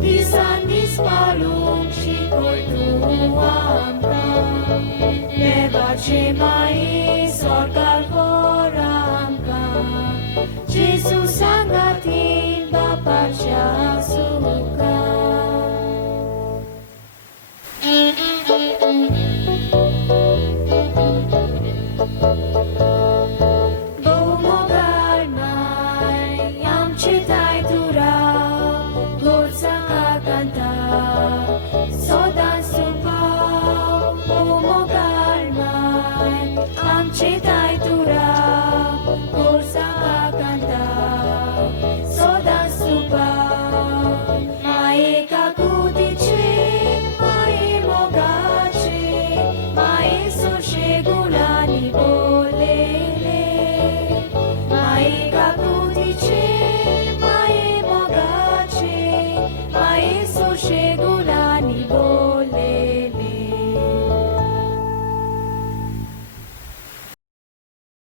दिसान दीस पालूंक शिकय तूं आमकां देवाचे माये स्वर्गार